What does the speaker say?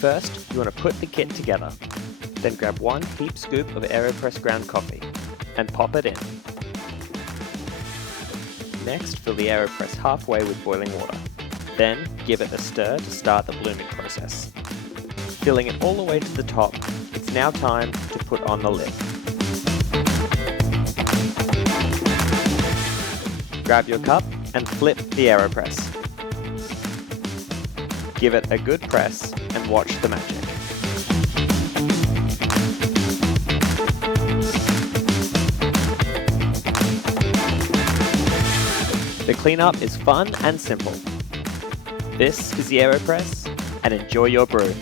First, you want to put the kit together. Then grab 1 heap scoop of Aeropress ground coffee and pop it in. Next, fill the Aeropress halfway with boiling water. Then, give it a stir to start the blooming process. Filling it all the way to the top, it's now time to put on the lid. Grab your cup and flip the Aeropress. Give it a good press and watch the magic. The cleanup is fun and simple. This is the Aeropress, and enjoy your brew.